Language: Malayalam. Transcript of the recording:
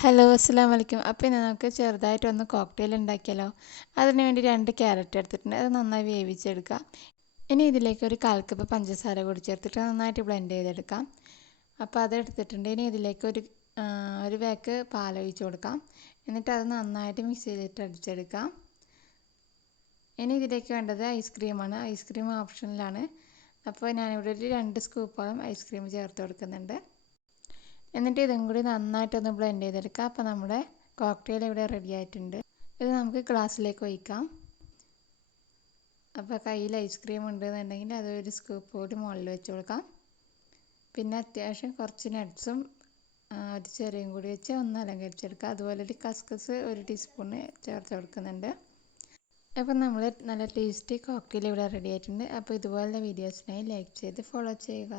ഹലോ അസ്സലാമു അലൈക്കും. അപ്പോൾ ഇന്ന് നമുക്ക് ചെറുതായിട്ടൊന്ന് കോക്ടെയിൽ ഉണ്ടാക്കിയാലോ. അതിന് വേണ്ടി 2 ക്യാരറ്റ് എടുത്തിട്ടുണ്ട്. അത് നന്നായി വേവിച്ചെടുക്കാം. ഇനി ഇതിലേക്ക് ഒരു 1/4 കപ്പ് പഞ്ചസാര കൂടി ചേർത്തിട്ട് നന്നായിട്ട് ബ്ലെൻഡ് ചെയ്തെടുക്കാം. അപ്പോൾ അതെടുത്തിട്ടുണ്ട്. ഇനി ഇതിലേക്ക് ഒരു പാക്ക് പാലൊഴിച്ച് കൊടുക്കാം. എന്നിട്ട് അത് നന്നായിട്ട് മിക്സ് ചെയ്തിട്ട് അടിച്ചെടുക്കാം. ഇനി ഇതിലേക്ക് വേണ്ടത് ഐസ്ക്രീമാണ്. ഐസ്ക്രീം ഓപ്ഷനിലാണ്. അപ്പോൾ ഞാനിവിടെ ഒരു 2 സ്കൂപ്പോളം ഐസ്ക്രീം ചേർത്ത് കൊടുക്കുന്നുണ്ട്. എന്നിട്ട് ഇതും കൂടി നന്നായിട്ടൊന്ന് ബ്ലെൻഡ് ചെയ്തെടുക്കുക. അപ്പോൾ നമ്മുടെ കോക്ടെയിൽ ഇവിടെ റെഡി ആയിട്ടുണ്ട്. ഇത് നമുക്ക് ഗ്ലാസ്സിലേക്ക് ഒഴിക്കാം. അപ്പോൾ കയ്യിൽ ഐസ്ക്രീം ഉണ്ടെന്നുണ്ടെങ്കിൽ അത് ഒരു സ്കൂപ്പ് കൂടി മുകളിൽ വെച്ച് കൊടുക്കാം. പിന്നെ അത്യാവശ്യം കുറച്ച് നട്ട്സും ഒരു ചെറിയും കൂടി വെച്ച് ഒന്ന് അലങ്കരിച്ചെടുക്കുക. അതുപോലെ ഒരു കസ്കസ് 1 ടീസ്പൂണ് ചേർത്ത് കൊടുക്കുന്നുണ്ട്. അപ്പോൾ നമ്മൾ നല്ല ടേസ്റ്റി കോക്ടെയിൽ ഇവിടെ റെഡി ആയിട്ടുണ്ട്. അപ്പോൾ ഇതുപോലുള്ള വീഡിയോസിനായി ലൈക്ക് ചെയ്ത് ഫോളോ ചെയ്യുക.